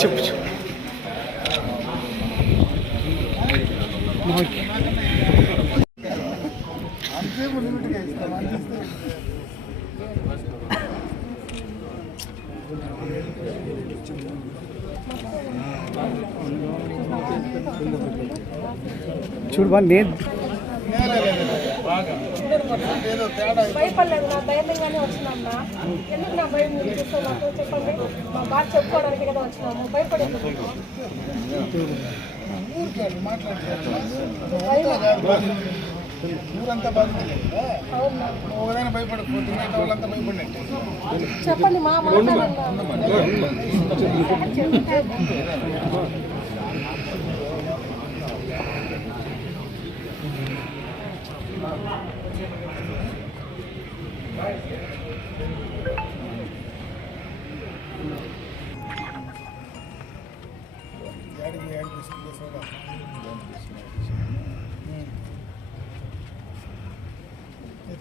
చెప్పు చూడు బా నేను భయపడలేదు నా ధైర్యంగానే వచ్చినామన్నా. ఎందుకు నా భయం చూస్తున్నాను చెప్పండి. మా బాగా చెప్పుకోవడానికి కదా వచ్చినాము. భయపడేది ఊరంతా బాగుంది. ఒకదైనా భయపడకపోతే వాళ్ళంతా భయపడినట్టే. చెప్పండి మా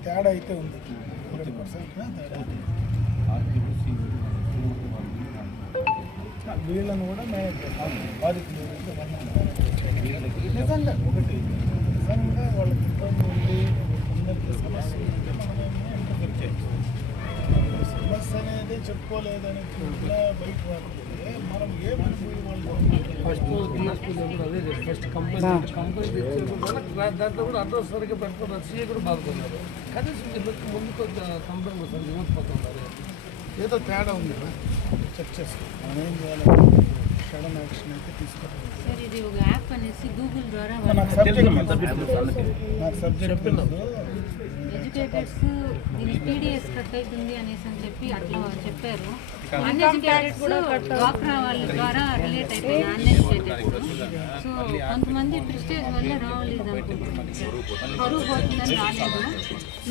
తేడా అయితే ఉంది. 100% వీళ్ళను కూడా మేనేజ్ చేస్తాం. బాధితులు నిజంగా ఒకటి నిజంగా వాళ్ళ కుటుంబం ఉండి అందరికీ సమస్య ఉంటే మనం సమస్య అనేది చెప్పుకోలేదని బయట రాకపోతే మనం ఏమని ఫస్ట్ ఫస్ట్ కంపెనీ దాంట్లో కూడా అడ్రస్ సరిగ్గా పెట్టుకున్నారు. సీఏ కూడా బాగుతున్నారు. కనీసం ముందు కొంచెం కంపెనీ కోసం విమర్శపోతున్నారు. ఏదో తేడా ఉంది కదా, చెక్ చేసుకో. మనం ఏం చేయాలి, సడన్ యాక్షన్ అయితే తీసుకోవాలి. సార్ ఇది ఒక యాప్ అనేసి గూగుల్ ద్వారా నాకు సబ్జెక్ట్ ఎడ్యుకేటెడ్స్ దీని టీడీఎస్ కట్ అవుతుంది అనేసి అని చెప్పి అట్లా చెప్పారు. అన్ఎడ్యుకేటెడ్స్ డ్వాక్రా వాళ్ళ ద్వారా రిలేట్ అయిపోయింది అన్ఎడ్యుకేటెడ్స్. సో కొంతమంది ప్రిస్టేజ్ వల్ల రాలేదు అనుకుంటున్నారు. కరువు పోతుందని రాలేదు.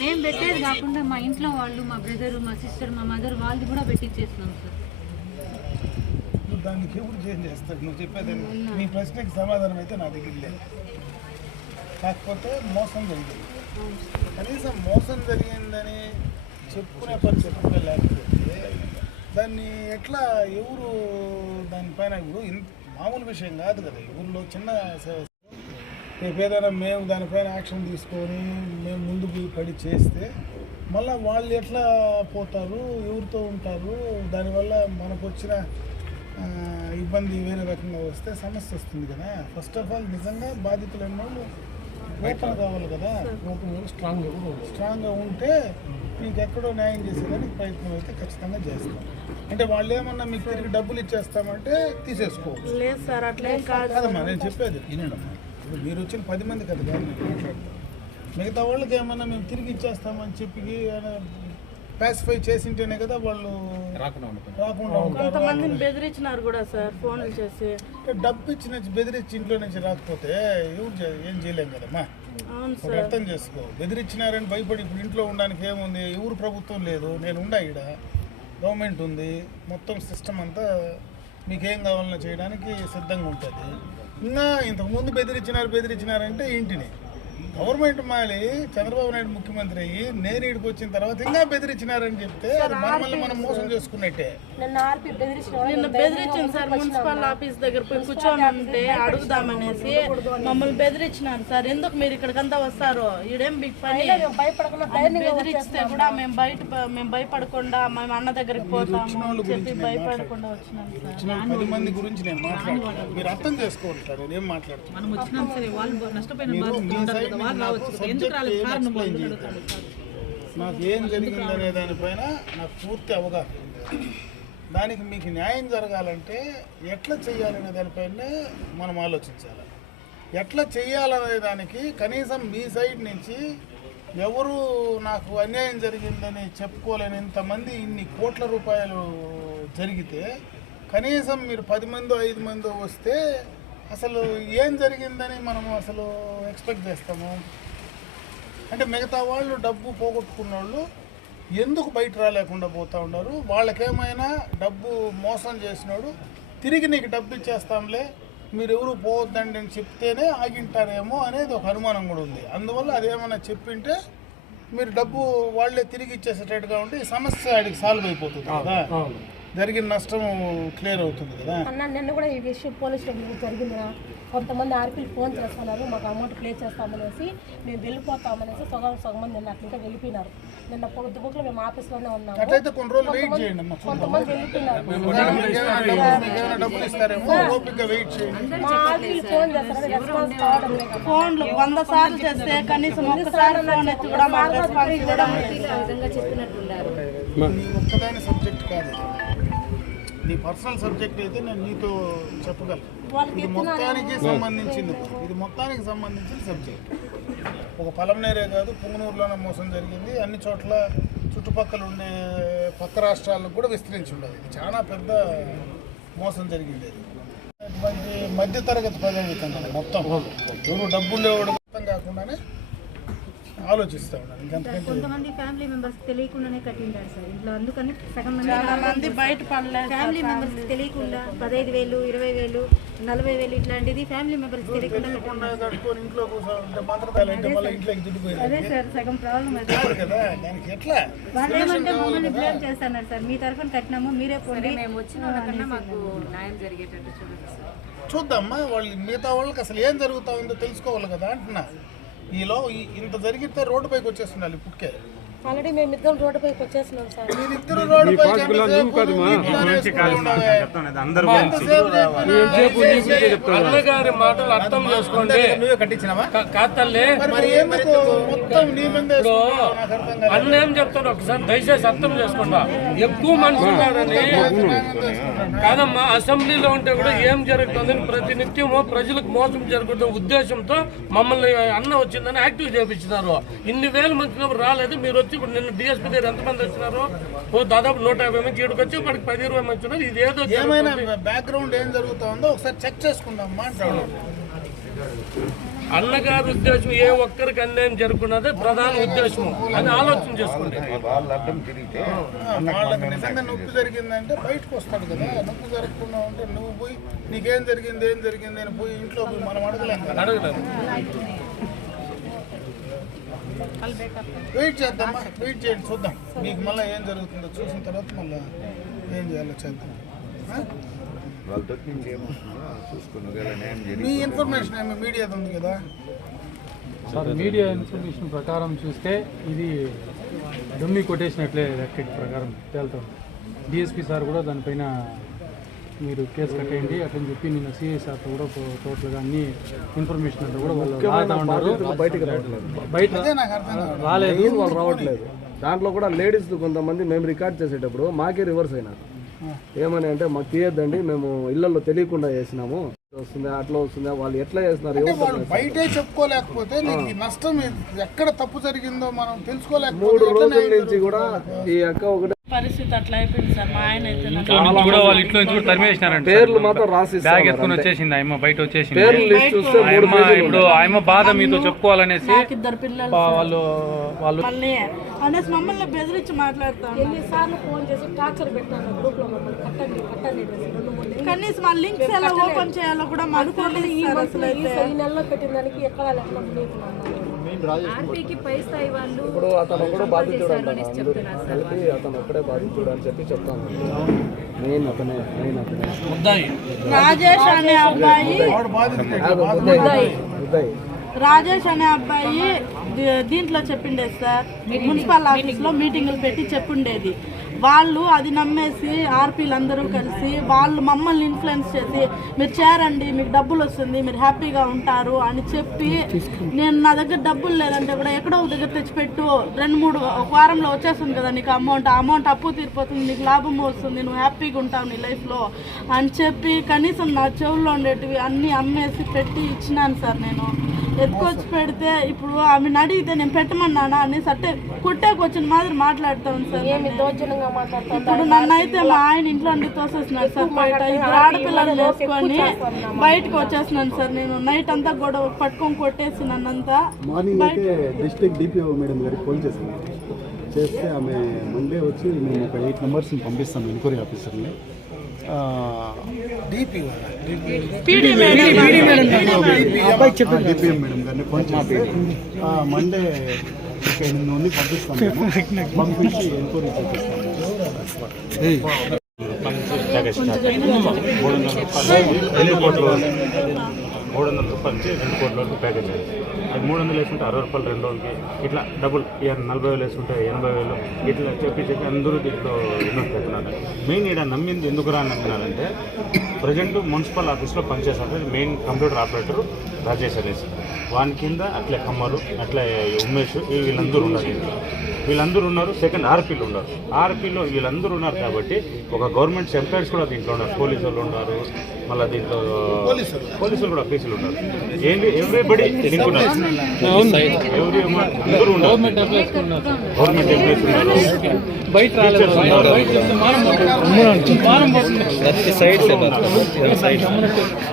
మేము పెట్టేది కాకుండా మా ఇంట్లో వాళ్ళు, మా బ్రదరు, మా సిస్టర్, మా మదర్ వాళ్ళది కూడా పెట్టించేస్తున్నాం సార్. దానికి ఎప్పుడు చేంజ్ చేస్తాడు? నువ్వు చెప్పేది నీ ప్రశ్నకి సమాధానం అయితే నా దగ్గర లేదు. కాకపోతే మోసం జరిగింది. కనీసం మోసం జరిగిందని చెప్పుకునే పరిస్థితి లేకపోతే దాన్ని ఎట్లా ఎవరు దానిపైన ఇప్పుడు మామూలు విషయం కాదు కదా. ఊళ్ళో చిన్న రేపు ఏదైనా మేము దానిపైన యాక్షన్ తీసుకొని మేము ముందుకు పడి చేస్తే మళ్ళీ వాళ్ళు ఎట్లా పోతారు, ఎవరితో ఉంటారు, దానివల్ల మనకు వచ్చిన ఇబ్బంది వేరే రకంగా వస్తే సమస్య వస్తుంది కదా. ఫస్ట్ ఆఫ్ ఆల్ నిజంగా బాధితులు అన్నోళ్ళు ఓపెన్ కావాలి కదా. స్ట్రాంగ్గా ఉంటే మీకు ఎక్కడో న్యాయం చేసేదానికి ప్రయత్నం అయితే ఖచ్చితంగా చేస్తాం. అంటే వాళ్ళు ఏమన్నా మీకు తిరిగి డబ్బులు ఇచ్చేస్తామంటే తీసేసుకోవచ్చు. లేదు సార్ అట్లే కాదమ్మా, నేను చెప్పేది వినండమ్మా. ఇప్పుడు మీరు వచ్చిన 10 మంది కదా మాట్లాడతాం. మిగతా వాళ్ళకి ఏమన్నా మేము తిరిగి ఇచ్చేస్తామని చెప్పి పాసిఫై చేసింటేనే కదా వాళ్ళు రాకుండా ఉంటారు. కొంతమందిని బెదిరించినారు కూడా సార్, ఫోన్లు చేసి. డబ్బు ఇచ్చిన బెదిరించి ఇంట్లో నుంచి రాకపోతే ఎవరు ఏం చేయలేం కదమ్మా. ఒక అర్థం చేసుకో. బెదిరించినారని భయపడి ఇప్పుడు ఇంట్లో ఉండడానికి ఏముంది, ఎవరు ప్రభుత్వం లేదు, నేను ఉండా ఈడ గవర్నమెంట్ ఉంది, మొత్తం సిస్టమ్ అంతా మీకేం కావాలన్నా చేయడానికి సిద్ధంగా ఉంటుంది. ఇంకా ఇంతకుముందు బెదిరించినారంటే ఇంటిని గవర్నమెంట్ మాలి చంద్రబాబు నాయుడు ముఖ్యమంత్రి అయ్యి నేను ఇక్కడికి వచ్చిన తర్వాత ఇంకా బెదిరించినారని చెప్తే అది మనల్ని మనం మోసం చేసుకున్నట్టే. నిన్న బెదిరించింది సార్. మున్సిపల్ ఆఫీస్ దగ్గర పోయి కూర్చొని ఉంటే అడుగుదామనేసి మమ్మల్ని బెదిరించినారు సార్. ఎందుకు మీరు ఇక్కడికంతా వస్తారు, ఈడేం బిగ్ పని బెదిరిస్తే కూడా మేము భయపడకుండా మేము అన్న దగ్గరికి పోతాము చెప్పి భయపడకుండా వచ్చినాం సార్. 10 మంది గురించి నేను మాట్లాడుతున్నాను, మీరు అర్థం చేసుకోవాలి. నేనేం మాట్లాడుతున్నాను, నాకు ఏం జరిగిందనే దానిపైన నాకు పూర్తి అవగాహన. దానికి మీకు న్యాయం జరగాలంటే ఎట్లా చేయాలనే దానిపైన మనం ఆలోచించాలి. ఎట్లా చేయాలనే దానికి కనీసం మీ సైడ్ నుంచి ఎవరు నాకు అన్యాయం జరిగిందని చెప్పుకోలేని ఇంతమంది ఇన్ని కోట్ల రూపాయలు జరిగితే కనీసం మీరు 10 మందో 5 మందో వస్తే అసలు ఏం జరిగిందని మనము అసలు ఎక్స్పెక్ట్ చేస్తాము. అంటే మిగతా వాళ్ళు డబ్బు పోగొట్టుకున్న వాళ్ళు ఎందుకు బయట రాలేకుండా పోతూ ఉన్నారు, వాళ్ళకేమైనా డబ్బు మోసం చేసినాడు తిరిగి నీకు డబ్బు ఇచ్చేస్తాంలే మీరు ఎవరు పోవద్దండి అని చెప్తేనే ఆగింటారేమో అనేది ఒక అనుమానం కూడా ఉంది. అందువల్ల అదేమన్నా చెప్పింటే మీరు డబ్బు వాళ్ళే తిరిగి ఇచ్చేసేటట్టుగా ఉంటే ఈ సమస్య ఆడికి సాల్వ్ అయిపోతుంది కదా, జరిగిన నష్టం క్లియర్ అవుతుంది కదా. అన్న నిన్న కూడా ఈ విషయం పోలీస్ స్టేషన్ జరిగిందిరా. కొంతమంది ఆర్పీలు ఫోన్ చేస్తున్నారు, మాకు అమౌంట్ క్లియర్ చేస్తామనేసి, మేము వెళ్ళిపోతామనేసి సగం మంది నిన్న అట్లా వెళ్ళిపోయినారు. నిన్న పొద్దుబుక్లో మేము ఆఫీస్లోనే ఉన్నాము. అట్లయితే కొన్ని రోజులు వెయిట్ చేయండి అమ్మా. కొంతమంది వెళ్ళిపోయినారు. డబ్బులు ఇస్తారేమో, ఓపిక వెయిట్ చేయండి. మా ఆర్పీలు ఫోన్ చేస్తారు, రెస్పాన్స్ కావడం లేదు. ఫోన్లు 100 సార్లు చేస్తే కనీసం ఒక్కసారి ఫోన్ ఎత్తి కూడా మాకు రెస్పాన్స్ ఇవ్వడం లేదు. ఆ విధంగా చెప్పినట్టున్నారు. నీ ఒక్కదాని సబ్జెక్ట్ కాదు, నీ పర్సనల్ సబ్జెక్ట్ అయితే నేను నీతో చెప్పగలను. ఇది మొత్తానికి సంబంధించింది, ఇది మొత్తానికి సంబంధించిన సబ్జెక్ట్. ఒక పలంనేరే కాదు, పుంగనూరులోనే మోసం జరిగింది. అన్ని చోట్ల చుట్టుపక్కల ఉండే పక్క రాష్ట్రాలకు కూడా విస్తరించి ఉండదు. ఇది చాలా పెద్ద మోసం జరిగింది. అది మధ్యతరగతి ప్రజానికం మొత్తం ఎవరు డబ్బులు లేవడం మొత్తం కాకుండానే ఆలోచిస్తూ ఉన్నాను. ఇంకంతకంటే కొంతమంది ఫ్యామిలీ మెంబర్స్ తెలియకుండానే కట్టింటారు సార్ ఇంట్లో, అందుకని సగం మంది చాలా మంది బయట పడలేదు. ఫ్యామిలీ మెంబర్స్ తెలియకుండా 15,000, 20,000, 40,000 ఇట్లాంటిది ఫ్యామిలీ మెంబర్స్ తెలియకుండా కట్టుకొని ఇంట్లో కూర్చోంటే మంత్రకాలంటే మళ్ళీ ఇంట్లోకి చుట్టుపోయింది అదే సార్ సగం ప్రాబ్లం అది. కదా. దానికి ఎట్లా వాళ్ళు ఏమంటే మమ్మల్ని బ్లేమ్ చేస్తున్నారు సార్, మీ తరఫున కట్టినాము మీరే పోండి, మేము వచ్చిన వాళ్ళకన్నా మాకు న్యాయం జరిగేటట్టు చూడండి సార్. చూద్దామా, వాళ్ళు మిగతా వాళ్ళకి అసలు ఏం జరుగుతా ఉందో తెలుసుకోవాలి కదా అంటున్నా. ఈలో ఇంత జరిగితే రోడ్డు పైకి వచ్చేస్తున్నారు ఇప్పటికే. ఆల్రెడీ మేమిద్దరం రోడ్డు పైకి వచ్చేసినాం సార్. మీరిద్దరు రోడ్డు పైకి అన్నగారి మాటలు అర్థం చేసుకోండి. కాతల్లే మొత్తం నీ మీద అన్న ఏం చెప్తాడు ఒకసారి దయచేసి అర్థం చేసుకోండి. ఎక్కువ మనిషి ఉన్నారని కాదమ్మా, అసెంబ్లీలో ఉంటే కూడా ఏం జరుగుతుందని ప్రతి నిత్యము ప్రజలకు మోసం జరుగుతున్న ఉద్దేశంతో మమ్మల్ని అన్న వచ్చిందని యాక్టివ్ చేయించినారు. ఇన్ని వేల మంది రాలేదు, మీరు వచ్చి ఇప్పుడు నిన్న డిఎస్పీ దగ్గర ఎంతమంది వచ్చినారు? దాదాపు 150 మంది ఈడుకు వచ్చి వాడికి 10-20 మంది ఉన్నారు. ఇది ఏదో ఏమైనా బ్యాక్గ్రౌండ్ ఏం జరుగుతుందో ఒకసారి చెక్ చేసుకుందాం మాట్లాడు. అన్నగారి ఉద్దేశం ఏ ఒక్కరికి అన్యాయం జరుగుతున్నదే ప్రధాన ఉద్దేశం అని ఆలోచన చేసుకోండి. వాళ్ళకి నిజంగా నొప్పి జరిగిందంటే బయటకు వస్తాడు కదా. నొప్పి జరగకుండా ఉంటే నువ్వు పోయి నీకేం జరిగింది అని పోయి ఇంట్లో పోయి మనం అడగలేము కదా. అడగలేదు. వెయిట్ చేద్దామా, వెయిట్ చేయండి, చూద్దాం. మీకు మళ్ళీ ఏం జరుగుతుందో చూసిన తర్వాత మళ్ళీ ఏం చేయాలో చేద్దాం. మీ ఇన్ఫర్మేషన్ ఏమో మీడియాది ఉంది కదా సార్. మీడియా ఇన్ఫర్మేషన్ ప్రకారం చూస్తే ఇది డొమ్మి కొట్టేసినట్లే లెక్క ప్రకారం తేలుతుంది. డిఎస్పీ సార్ కూడా దానిపైన మీరు కేసు కట్టేయండి అట్లని చెప్పి నిన్న సిఐ సార్తో కూడా టోటల్గా అన్ని ఇన్ఫర్మేషన్ అంతా కూడా వాళ్ళు రాతా ఉన్నారు. బయటకు రాలేదు, వాళ్ళు రావట్లేదు. దాంట్లో కూడా లేడీస్ కొంతమంది మేము రికార్డ్ చేసేటప్పుడు మాకే రివర్స్ అయినారు. ఏమని అంటే మాకు తీయద్దండి, మేము ఇళ్లలో తెలియకుండా చేసినాము, వస్తుందా అట్లా వస్తుందా, వాళ్ళు ఎట్లా చేస్తున్నారు వాళ్ళు బయటే చెప్పుకోలేకపోతే నీకు నష్టం ఎక్కడ తప్పు జరిగిందో మనం తెలుసుకోలేకపోతే 3 రోజుల నుంచి కూడా ఈ అక్క ఒకటి పరిస్థితి అట్లా అయిపోయింది సార్. మా ఆయన అయితే కూడా వాళ్ళ ఇంట్లో నుంచి కూడా తరిమేసినారంట. పేర్లు మాత్రం రాసి బ్యాగ్ ఎత్తుకొని వచ్చేసింది ఆయమ్మ, బయట వచ్చేసింది. పేర్లు లిస్ట్ చూస్తే ఇప్పుడు ఆయమ్మ బాధ మీతో చెప్పుకోవాలనేసి 2 పిల్లలు వాళ్ళు మళ్ళీ అనేసి మమ్మల్ని బెదిరించి మాట్లాడతాం. ఎన్నిసార్లు ఫోన్ చేసి టార్చర్ పెట్టినారు గ్రూప్ లో మమ్మల్ని కట్టండి కనీసం ఆ లింక్స్ ఎలా ఓపెన్ చేయాలో కూడా మాకు ఈ నెలలో పెట్టిన దానికి ఎక్కడ లెక్క ఆర్పీకి పై స్థాయి వాళ్ళు ఇప్పుడు అతను కూడా బాధితుడు కలిపి అతను ఒక్కడే బాధితుడు అని చెప్పి చెప్తాను. నేను అతనే రాజేష్ అనే అబ్బాయి రాజేష్ అనే అబ్బాయి దీంట్లో చెప్పిండేది సార్, మున్సిపల్ ఆఫీస్లో మీటింగులు పెట్టి చెప్పుండేది. వాళ్ళు అది నమ్మేసి ఆర్పీలు అందరూ కలిసి వాళ్ళు మమ్మల్ని ఇన్ఫ్లుయెన్స్ చేసి మీరు చేరండి మీకు డబ్బులు వస్తుంది మీరు హ్యాపీగా ఉంటారు అని చెప్పి, నేను నా దగ్గర డబ్బులు లేదంటే కూడా ఎక్కడో ఒక దగ్గర తెచ్చిపెట్టు 2-3 ఒక వారంలో వచ్చేస్తుంది కదా నీకు అమౌంట్ అప్పు తీరిపోతుంది, నీకు లాభం వస్తుంది, నువ్వు హ్యాపీగా ఉంటావు నీ లైఫ్లో అని చెప్పి కనీసం నా చెవుల్లో ఉండేటివి అన్నీ అమ్మేసి పెట్టి ఇచ్చినాను సార్. నేను ఎత్తుకొచ్చి పెడితే ఇప్పుడు ఆమెను అడిగితే నేను పెట్టమన్నానా అని సట్టే కొట్టేకొచ్చిన మాదిరి మాట్లాడతాను సార్. ఇప్పుడు నన్ను అయితే మా ఆయన ఇంట్లో నుండి తోసేస్తున్నాడు సార్. బయట 2 ఆడపిల్లలు వేసుకొని బయటకు వచ్చేస్తున్నాను సార్. నేను నైట్ అంతా గొడవ పట్టుకొని కొట్టేసి నన్నంతా. మార్నింగ్ అయితే డిస్ట్రిక్ట్ డిపిఓ మేడం గారికి ఫోన్ చేస్తే ఆమె మండే వచ్చి మేము ఒక 8 మెంబర్స్ని పంపిస్తాము ఎంక్వైరీ ఆఫీసర్ని. డిపిఎం మేడం గారిని ఫోన్ చేస్తే మండే ఒక 8 మంది పంపిస్తాం పంపించి ఎంక్వైరీ చేపిస్తాం. 300 రూపాయలు నుంచి 2 కోట్ల వరకు ప్యాకేజ్ అది 300 వేసుకుంటే 60 రూపాయలు 2 రోజులకి ఇట్లా డబుల్ 40,000 వేసుకుంటే 80,000 ఇట్లా చెప్పి అందరూ దీంట్లో ఇన్వెస్ట్ అవుతున్నారు. మెయిన్ ఇక్కడ నమ్మింది ఎందుకు నమ్మినారంటే ప్రజెంట్ మున్సిపల్ ఆఫీస్లో పనిచేస్తారు మెయిన్ కంప్యూటర్ ఆపరేటర్ రాజేష్ అనేసి వాని కింద అట్లే కమ్మరు అట్లే ఉమేష్ వీళ్ళందరూ ఉన్నారు. వీళ్ళందరూ ఉన్నారు. సెకండ్ ఆర్పీలు ఉన్నారు. ఆర్పీలో వీళ్ళందరూ ఉన్నారు కాబట్టి ఒక గవర్నమెంట్ ఎంప్లాయీస్ కూడా దీంట్లో ఉన్నారు. పోలీసు వాళ్ళు ఉన్నారు. మళ్ళీ దీంట్లో పోలీసులు కూడా ఆఫీసులు ఉన్నారు. ఎవ్రీబడి లింక్ ఉన్నారు. అందరూ ఉన్నారు. గవర్నమెంట్ ఎంప్లాయీస్ ఉన్నారు. బయట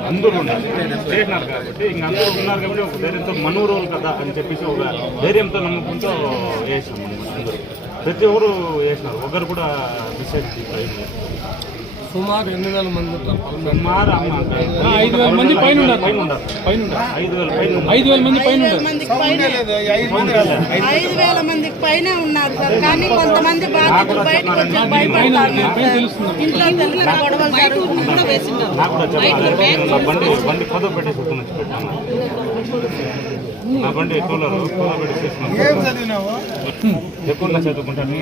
అందరూ ఉన్నారు. చేసినారు కాబట్టి ఇంక అందరూ ఉన్నారు కాబట్టి ఒక ధైర్యంతో మనూరు కదా అని చెప్పేసి ఒక ధైర్యంతో నమ్ముకుంటూ వేసాం. అందరూ ప్రతి ఒక్కరు వేసినారు. ఒకరు కూడా డిసైడ్ సుమారు 8,000 మంది ఉంటారు. సుమారు 5,000 మంది పైన ఉన్నారు. 5,000 మంది పైన ఉన్నారు. 5,000 మందికి పైన ఉన్నారు సార్. కానీ కొంతమంది బాధితులు బయటకు వచ్చి భయపడతారు. ఇంట్లో తెలిసిన గొడవలు జరుగుతుంది కూడా వేసినారు. నాకు కూడా బండి కొద్ది పెట్టేసి పెట్టాను. నా బండి కూలర్ పెట్టి ఎక్కువ చదువుకుంటాను.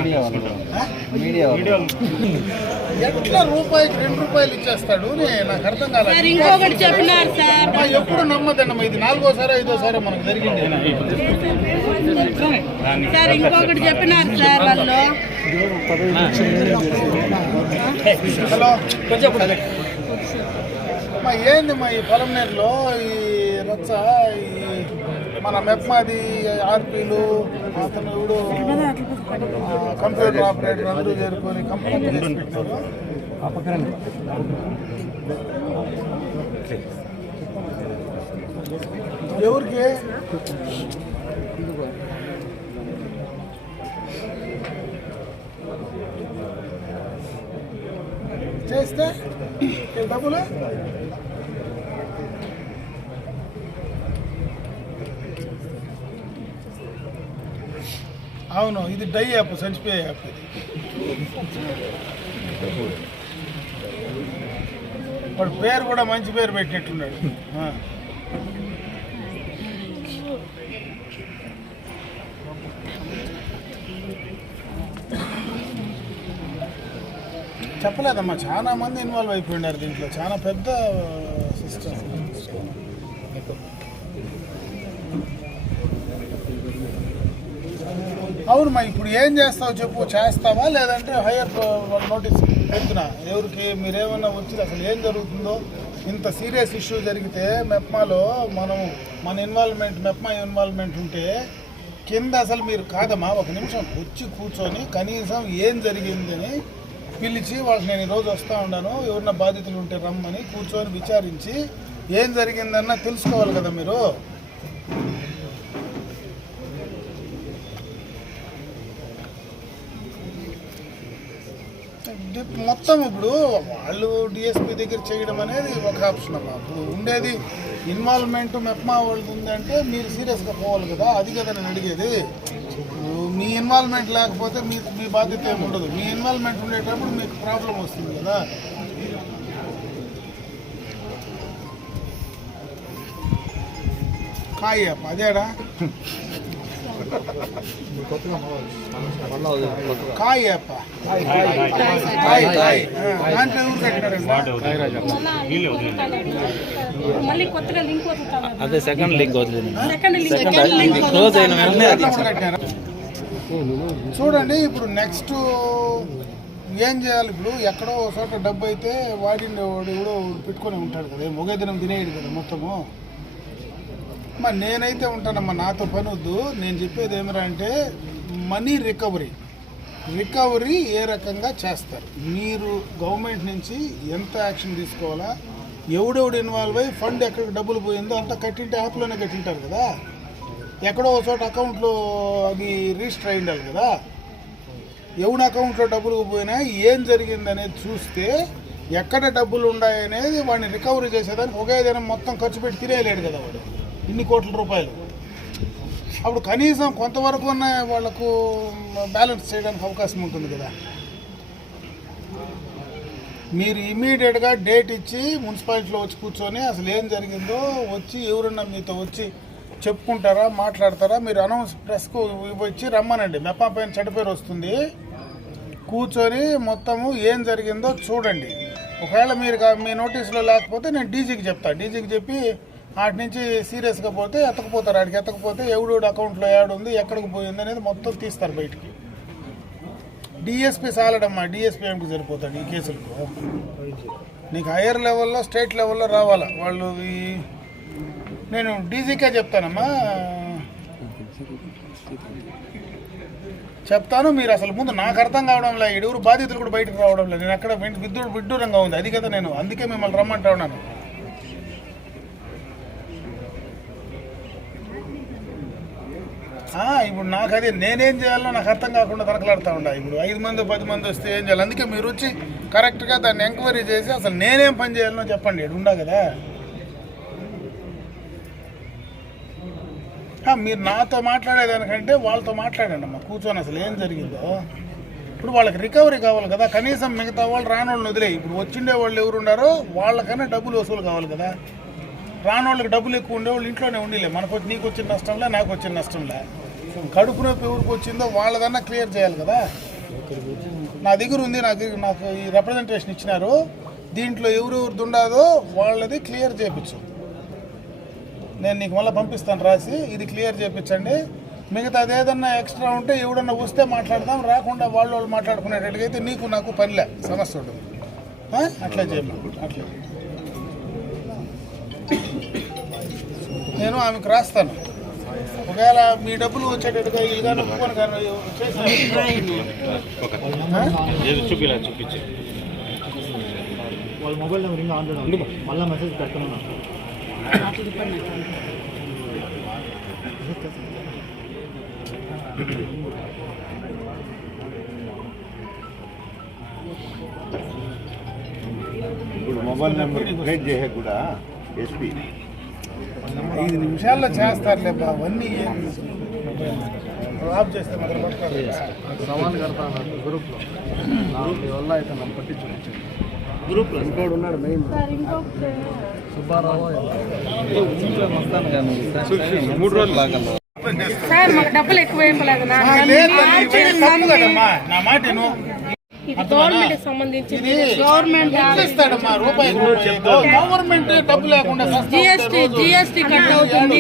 ఎట్లా రూపాయికి 2 రూపాయలు ఇచ్చేస్తాడు నాకు అర్థం కాలేదు. ఇంకొకటి చెప్పినారు సార్, ఎప్పుడు నమ్మదండి. ఇది 4వ సారి 5వ సారి మనకు జరిగింది సార్. ఇంకొకటి చెప్పినారు సార్ వాళ్ళు. హలో ఏంది మా ఈ పొలంనేరులో ఈ రచ్చ ఈ మన మెప్మాది ఆర్పీలు అతను ఇప్పుడు కంప్యూటర్ ఆపరేటర్ అందరూ చేరుకొని కంప్లైంట్ చేసి పెట్టారు. ఎవరికి చేస్తే డబ్బులు అవును. ఇది డై యాప్, చనిపోయే యాప్. వాడు పేరు కూడా మంచి పేరు పెట్టినట్టున్నాడు. చెప్పలేదమ్మా, చాలా మంది ఇన్వాల్వ్ అయిపోయినారు దీంట్లో. చాలా పెద్ద సిస్టమ్. అవునమ్మా, ఇప్పుడు ఏం చేస్తావు చెప్పు. చేస్తావా లేదంటే హైయర్ నోటీస్ పెడుతున్నా ఎవరికి? మీరేమన్నా వచ్చి అసలు ఏం జరుగుతుందో. ఇంత సీరియస్ ఇష్యూ జరిగితే మెప్మాలో మన ఇన్వాల్వ్మెంట్, మెప్మా ఇన్వాల్వ్మెంట్ ఉంటే కింద అసలు మీరు కాదమ్మా ఒక నిమిషం వచ్చి కూర్చొని కనీసం ఏం జరిగిందని పిలిచి వాళ్ళకి నేను ఈరోజు వస్తూ ఉన్నాను, ఎవరన్నా బాధితులు ఉంటే రమ్మని కూర్చొని విచారించి ఏం జరిగిందన్నా తెలుసుకోవాలి కదా మీరు. మొత్తం ఇప్పుడు వాళ్ళు డిఎస్పీ దగ్గర చేయడం అనేది ఒక ఆప్షన్ అమ్మా. ఇప్పుడు ఉండేది ఇన్వాల్వ్మెంట్ మెప్మా వాళ్ళది ఉందంటే మీరు సీరియస్గా పోవాలి కదా. అది కదా నేను అడిగేది. మీ ఇన్వాల్వ్మెంట్ లేకపోతే మీ బాధ్యత ఏమి ఉండదు. మీ ఇన్వాల్వ్మెంట్ ఉండేటప్పుడు మీకు ప్రాబ్లం వస్తుంది కదా. కాయప్ప అదేడా కాయప్ప దాంట్లో ఎవరు మళ్ళీ కొత్తగా లింక్ వదులుతాను. అదే సెకండ్ లింక్ వదిలేదు. క్లోజ్ అయిన చూడండి. ఇప్పుడు నెక్స్ట్ ఏం చేయాలి? ఇప్పుడు ఎక్కడో ఒక చోట డబ్బు అయితే వాడు ఎవడో పెట్టుకొని ఉంటాడు కదా, ఒకే దినం తినేయడు కదా మొత్తము. మరి నేనైతే ఉంటానమ్మా, నాతో పని వద్దు. నేను చెప్పేది ఏమిరా అంటే మనీ రికవరీ ఏ రకంగా చేస్తారు మీరు, గవర్నమెంట్ నుంచి ఎంత యాక్షన్ తీసుకోవాలా, ఎవడెవడు ఇన్వాల్వ్ అయ్యి ఫండ్ ఎక్కడికి డబ్బులు పోయిందో అంతా కట్టింటే యాప్లోనే కట్టింటారు కదా. ఎక్కడో ఒక చోట అకౌంట్లో అవి రిజిస్టర్ అయి ఉండాలి కదా. ఎవరి అకౌంట్లో డబ్బులు పోయినా ఏం జరిగిందనేది చూస్తే ఎక్కడ డబ్బులు ఉన్నాయనేది వాడిని రికవరీ చేసేదానికి ఒకే దినం మొత్తం ఖర్చు పెట్టి తినేయలేడు కదా వాడు. ఇన్ని కోట్ల రూపాయలు అప్పుడు కనీసం కొంతవరకు ఉన్న వాళ్ళకు బ్యాలెన్స్ చేయడానికి అవకాశం ఉంటుంది కదా. మీరు ఇమీడియట్గా డేట్ ఇచ్చి మున్సిపాలిటీలో వచ్చి కూర్చొని అసలు ఏం జరిగిందో వచ్చి ఎవరన్నా మీతో వచ్చి చెప్పుకుంటారా, మాట్లాడతారా, మీరు అనౌన్స్ ప్రెస్కు వచ్చి రమ్మనండి. మెప్పా పైన చెడ్డ పేరు వస్తుంది. కూర్చొని మొత్తము ఏం జరిగిందో చూడండి. ఒకవేళ మీరు మీ నోటీసులో లేకపోతే నేను డీజీకి చెప్తాను. డీజీకి చెప్పి వాటి నుంచి సీరియస్గా పోతే ఎత్తకపోతారు. ఆడికి ఎత్తకపోతే ఎవడెవడు అకౌంట్లో యాడ్ ఉంది, ఎక్కడికి పోయింది అనేది మొత్తం తీస్తారు బయటికి. డిఎస్పీ సాలడమ్మా, డిఎస్పీ ఏమిటి సరిపోతాడు ఈ కేసులకు. నీకు హైయర్ లెవెల్లో స్టేట్ లెవెల్లో రావాలా వాళ్ళు. నేను డీజీకే చెప్తానమ్మా, చెప్తాను. మీరు అసలు ముందు నాకు అర్థం కావడం లేదు, ఎవరు బాధితులు కూడా బయటకు రావడం లేదు. నేను అక్కడ విడ్డూరంగా ఉంది, అది కదా నేను అందుకే మిమ్మల్ని రమ్మంటా ఉన్నాను. ఇప్పుడు నాకు అది నేనేం చేయాలో నాకు అర్థం కాకుండా తరకలాడుతూ ఉండా. ఇప్పుడు 5 మంది 10 మంది వస్తే ఏం చేయాలి? అందుకే మీరు వచ్చి కరెక్ట్గా దాన్ని ఎంక్వైరీ చేసి అసలు నేనేం పని చేయాలనో చెప్పండి. ఇక్కడ ఉండా కదా. మీరు నాతో మాట్లాడేదానికంటే వాళ్ళతో మాట్లాడండి అమ్మా కూర్చొని అసలు ఏం జరిగిందో. ఇప్పుడు వాళ్ళకి రికవరీ కావాలి కదా. కనీసం మిగతా వాళ్ళు రానోళ్ళని వదిలే. ఇప్పుడు వచ్చిండే వాళ్ళు ఎవరు ఉన్నారో వాళ్ళకన్నా డబ్బులు వసూలు కావాలి కదా. రానోళ్ళకి డబ్బులు ఎక్కువ ఉండేవాళ్ళు ఇంట్లోనే ఉండలే. నీకు వచ్చిన నష్టంలే, నాకు వచ్చిన నష్టంలే. కడుపు నొప్పి ఎవరికి వచ్చిందో వాళ్ళదన్నా క్లియర్ చేయాలి కదా. నా దగ్గర ఉంది, నాకు ఈ రిప్రజెంటేషన్ ఇచ్చినారు. దీంట్లో ఎవరెవరిది ఉండదో వాళ్ళది క్లియర్ చేయించు. నేను నీకు మళ్ళీ పంపిస్తాను రాసి, ఇది క్లియర్ చేయించండి. మిగతాది ఏదన్నా ఎక్స్ట్రా ఉంటే ఎవడన్నా వస్తే మాట్లాడదాం, రాకుండా వాళ్ళు మాట్లాడుకునేటట్టుగా అయితే నీకు నాకు పనిలే, సమస్య ఉంటుంది. అట్లా చేయమ్మా, అట్లా నేను ఆమెకు రాస్తాను. ఒకవేళ మీ డబ్బులు వచ్చేటట్టుగా ఇదిగా ఒప్పుకొని చూపించి వాళ్ళ మొబైల్ నెంబర్ ఇంకా ఆన్ మళ్ళీ మెసేజ్ పెడుతున్నా. ఇప్పుడు మొబైల్ నెంబర్ క్రియేట్ చేసే కూడా ఎస్పీ 5 నిమిషాల్లో చేస్తారులే బా. అవన్నీ ఆఫ్ చేస్తే మాత్రం పట్టుకోవాలి. సవాల్ కడతాను గ్రూప్లో మీ వల్ల అయితే నన్ను పట్టించు. గ్రూప్లో ఇంకోడు ఉన్నాడు మెయిన్ సుబ్బారావు. మూడు రోజులు లాగా సార్ మాకు డబ్బులు ఎక్కువ తప్పు కదమ్మా, నా మాట గవర్నమెంట్ సంబంధించి గవర్నమెంట్ డబ్బు లేకుండా జిఎస్టీ కట్ అవుతుంది.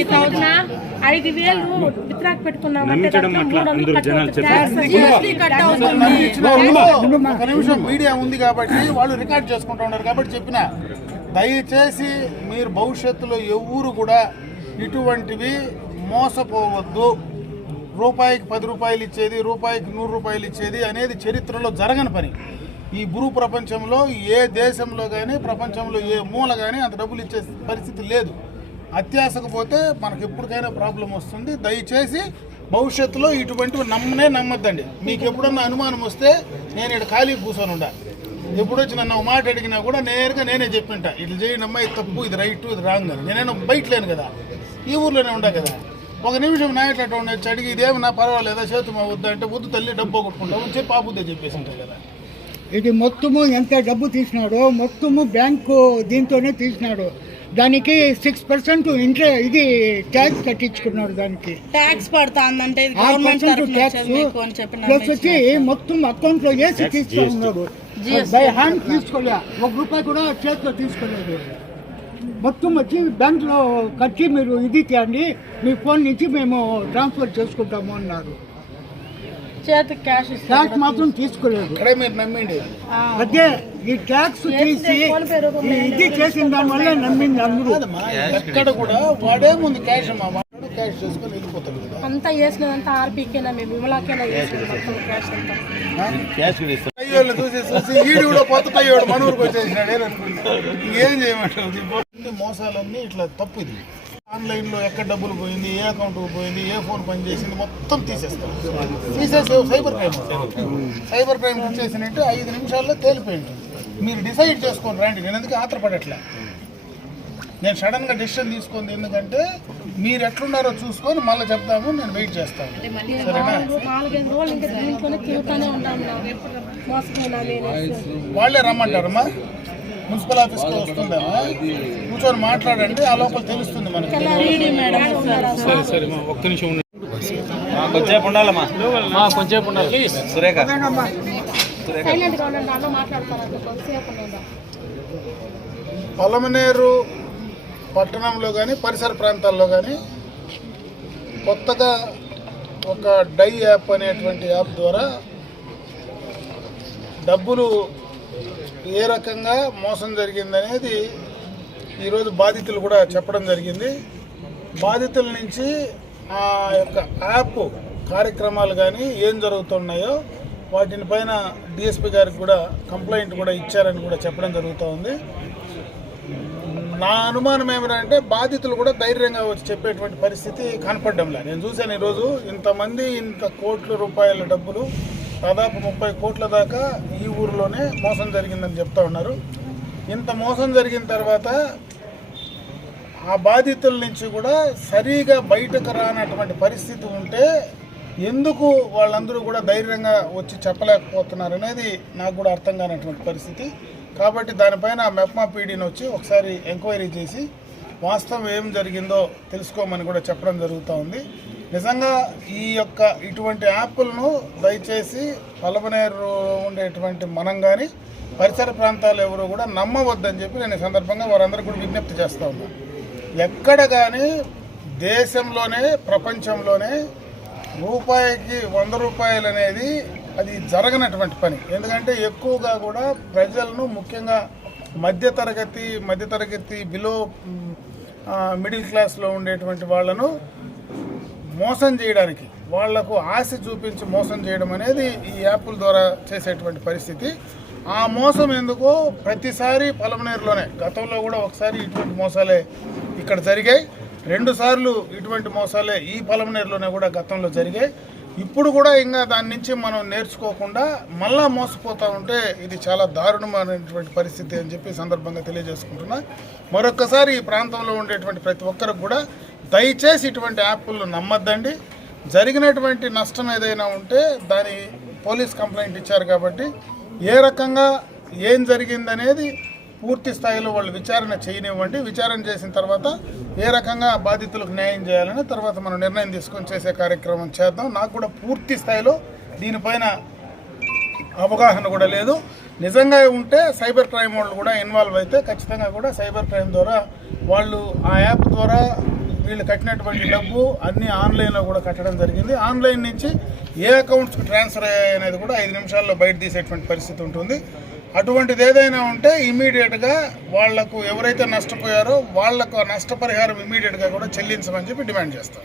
5,000 విత్రాక్ పెట్టుకున్నామంటే ఒక నిమిషం మీడియా ఉంది కాబట్టి వాళ్ళు రికార్డ్ చేసుకుంటూ ఉన్నారు కాబట్టి చెప్పిన. దయచేసి మీరు భవిష్యత్తులో ఎవరు కూడా ఇటువంటివి మోసపోవద్దు. రూపాయికి 10 రూపాయలు ఇచ్చేది, రూపాయికి 100 రూపాయలు ఇచ్చేది అనేది చరిత్రలో జరగని పని. ఈ భూ ప్రపంచంలో ఏ దేశంలో కానీ ప్రపంచంలో ఏ మూల కానీ అంత డబ్బులు ఇచ్చే పరిస్థితి లేదు. అత్యాశకు పోతే మనకు ఎప్పటికైనా ప్రాబ్లం వస్తుంది. దయచేసి భవిష్యత్తులో ఇటువంటివి నమ్మద్దండి. మీకు ఎప్పుడన్నా అనుమానం వస్తే నేను ఇక్కడ ఖాళీ కూర్చొని ఉండాలి. ఎప్పుడు వచ్చి నన్ను మాట అడిగినా కూడా నేనే చెప్పింటా, ఇట్లా చేయండమ్మా, ఇది తప్పు, ఇది రైట్, ఇది రాంగ్ అని. నేనైనా బయట లేను కదా, ఈ ఊర్లోనే ఉండా కదా. ఒక నిమిషం నా ఇట్లా ఉండొచ్చు అడిగి ఇదేమి నా పర్వాలేదా చేతు మా వద్దా అంటే వద్దు తల్లి డబ్బు పోగొట్టుకుంటావు చెప్పి ఆపుద్దే చెప్పేసి ఉంటాయి కదా. ఇది మొత్తము ఎంత డబ్బు తీసినాడో మొత్తము బ్యాంకు దీంతోనే తీసినాడు. దానికి 6% ఇది ట్యాక్స్ కట్టించుకున్నాడు. దానికి ట్యాక్స్ పడుతుందంటే ప్లస్ వచ్చి మొత్తం అకౌంట్లో వేసి తీసుకుని ఉన్నాడు. బై హ్యాండ్ తీసుకోలే, ₹1 కూడా చేతిలో తీసుకోలేదు. మొత్తం వచ్చి బ్యాంకులో కట్టి మీరు ఇది తేండి, మీ ఫోన్ నుంచి మేము ట్రాన్స్ఫర్ చేసుకుంటాము అన్నారు. ట్యాక్స్ మాత్రం తీసుకోలేదు. మీరు నమ్మిండి అదే ఈ ట్యాక్స్ తీసి ఇది చేసిన దాని వల్ల నమ్మింది అందరూ. ఎక్కడ కూడా వాడే ముందు క్యాష్ అమ్మా, వాడు క్యాష్ చేసుకొని వెళ్ళిపోతాడు కదా. అంతా వేసినదంతా ఆర్పీకేనా, మేము విమలాకేనా అయ్యోళ్ళు చూసి ఈడు కూడా కొత్త అయ్యోడు మన ఊరికి వచ్చేసినాడు ఏం చేయమంటారు. మోసాలన్నీ ఇట్లా తప్పు. ఇది ఆన్లైన్లో ఎక్కడ డబ్బులు పోయింది, ఏ అకౌంట్కి పోయింది, ఏ ఫోన్ పని చేసింది మొత్తం తీసేస్తారు. తీసేసి సైబర్ క్రైమ్ ఇచ్చేసినట్టు 5 నిమిషాల్లో తేలిపోయింది. మీరు డిసైడ్ చేసుకోండి రండి. నేను ఎందుకు ఆత్రపడట్లే. నేను సడన్గా డెసిషన్ తీసుకుంది ఎందుకంటే మీరు ఎట్లున్నారో చూసుకొని మళ్ళీ చెప్తాము, నేను వెయిట్ చేస్తాను. సరేనా? 4-5 రోజులు ఇంకా దీంట్లోనే తిరుగుతూనే ఉంటాం. వాళ్ళే రమ్మంటారమ్మా, మున్సిపల్ ఆఫీస్కి వస్తుందమ్మా, కూర్చొని మాట్లాడండి, ఆ లోపల తెలుస్తుంది మనకి. సరే సరే ఒక్క నిమిషం ఉండండి. కొంచెంసేపు ఉండాలమ్మా, కొంచెంసేపు ఉండాలి ప్లీజ్. సురేఖ సైలెంట్గా ఉండండి, అన్న మాట్లాడతారు కొంతసేపు ఉండండి. పలమనేరు పట్టణంలో కానీ పరిసర ప్రాంతాల్లో కానీ కొత్తగా ఒక డై యాప్ అనేటువంటి యాప్ ద్వారా డబ్బులు ఏ రకంగా మోసం జరిగిందనేది ఈరోజు బాధితులు కూడా చెప్పడం జరిగింది. బాధితుల నుంచి ఆ యొక్క యాప్ కార్యక్రమాలు కానీ ఏం జరుగుతున్నాయో వాటిని పైన డిఎస్పీ గారికి కూడా కంప్లైంట్ కూడా ఇచ్చారని కూడా చెప్పడం జరుగుతూ ఉంది. నా అనుమానం ఏమిటంటే బాధితులు కూడా ధైర్యంగా వచ్చి చెప్పేటువంటి పరిస్థితి కనపడడంలే. నేను చూశాను ఈరోజు ఇంతమంది ఇంత కోట్ల రూపాయల డబ్బులు దాదాపు 30 కోట్ల దాకా ఈ ఊరిలోనే మోసం జరిగిందని చెప్తా ఉన్నారు. ఇంత మోసం జరిగిన తర్వాత ఆ బాధితుల నుంచి కూడా సరిగా బయటకు రానటువంటి పరిస్థితి ఉంటే ఎందుకు వాళ్ళందరూ కూడా ధైర్యంగా వచ్చి చెప్పలేకపోతున్నారు అనేది నాకు కూడా అర్థం కానటువంటి పరిస్థితి. కాబట్టి దానిపైన మెప్మా పీడీని వచ్చి ఒకసారి ఎంక్వైరీ చేసి వాస్తవం ఏం జరిగిందో తెలుసుకోమని కూడా చెప్పడం జరుగుతూ ఉంది. నిజంగా ఈ యొక్క ఇటువంటి యాప్లను దయచేసి పలమనేరు ఉండేటువంటి మనం కానీ పరిసర ప్రాంతాలు ఎవరు కూడా నమ్మవద్దని చెప్పి నేను ఈ సందర్భంగా వారందరికీ కూడా విజ్ఞప్తి చేస్తూ ఉన్నాను. ఎక్కడ కానీ దేశంలోనే ప్రపంచంలోనే రూపాయికి 100 రూపాయలు అనేది అది జరగనటువంటి పని. ఎందుకంటే ఎక్కువగా కూడా ప్రజలను ముఖ్యంగా మధ్యతరగతి బిలో మిడిల్ క్లాస్లో ఉండేటువంటి వాళ్ళను మోసం చేయడానికి వాళ్లకు ఆశ చూపించి మోసం చేయడం అనేది ఈ యాప్ల ద్వారా చేసేటువంటి పరిస్థితి. ఆ మోసం ఎందుకో ప్రతిసారి పలమనేరులోనే గతంలో కూడా ఒకసారి ఇటువంటి మోసాలే ఇక్కడ జరిగాయి, 2 సార్లు ఇటువంటి మోసాలే ఈ పలమనేరులోనే కూడా గతంలో జరిగాయి. ఇప్పుడు కూడా ఇంకా దాని నుంచి మనం నేర్చుకోకుండా మళ్ళా మోసపోతూ ఉంటే ఇది చాలా దారుణమైనటువంటి పరిస్థితి అని చెప్పి సందర్భంగా తెలియజేసుకుంటున్నా. మరొక్కసారి ఈ ప్రాంతంలో ఉండేటువంటి ప్రతి ఒక్కరికి కూడా దయచేసి ఇటువంటి యాప్లు నమ్మద్దండి. జరిగినటువంటి నష్టం ఏదైనా ఉంటే దాని పోలీస్ కంప్లైంట్ ఇచ్చారు కాబట్టి ఏ రకంగా ఏం జరిగిందనేది పూర్తి స్థాయిలో వాళ్ళు విచారణ చేయనివ్వండి. విచారణ చేసిన తర్వాత ఏ రకంగా బాధితులకు న్యాయం చేయాలని తర్వాత మనం నిర్ణయం తీసుకొని చేసే కార్యక్రమం చేద్దాం. నాకు కూడా పూర్తి స్థాయిలో దీనిపైన అవగాహన కూడా లేదు. నిజంగా ఉంటే సైబర్ క్రైమ్ వాళ్ళు కూడా ఇన్వాల్వ్ అయితే ఖచ్చితంగా కూడా సైబర్ క్రైమ్ ద్వారా వాళ్ళు ఆ యాప్ ద్వారా వీళ్ళు కట్టినటువంటి డబ్బు అన్నీ ఆన్లైన్లో కూడా కట్టడం జరిగింది. ఆన్లైన్ నుంచి ఏ అకౌంట్స్కి ట్రాన్స్ఫర్ అనేది కూడా 5 నిమిషాల్లో బయట తీసేటువంటి పరిస్థితి ఉంటుంది. అటువంటిది ఏదైనా ఉంటే ఇమీడియట్గా వాళ్లకు ఎవరైతే నష్టపోయారో వాళ్లకు నష్టపరిహారం ఇమీడియట్గా కూడా చెల్లించమని చెప్పి డిమాండ్ చేస్తాం.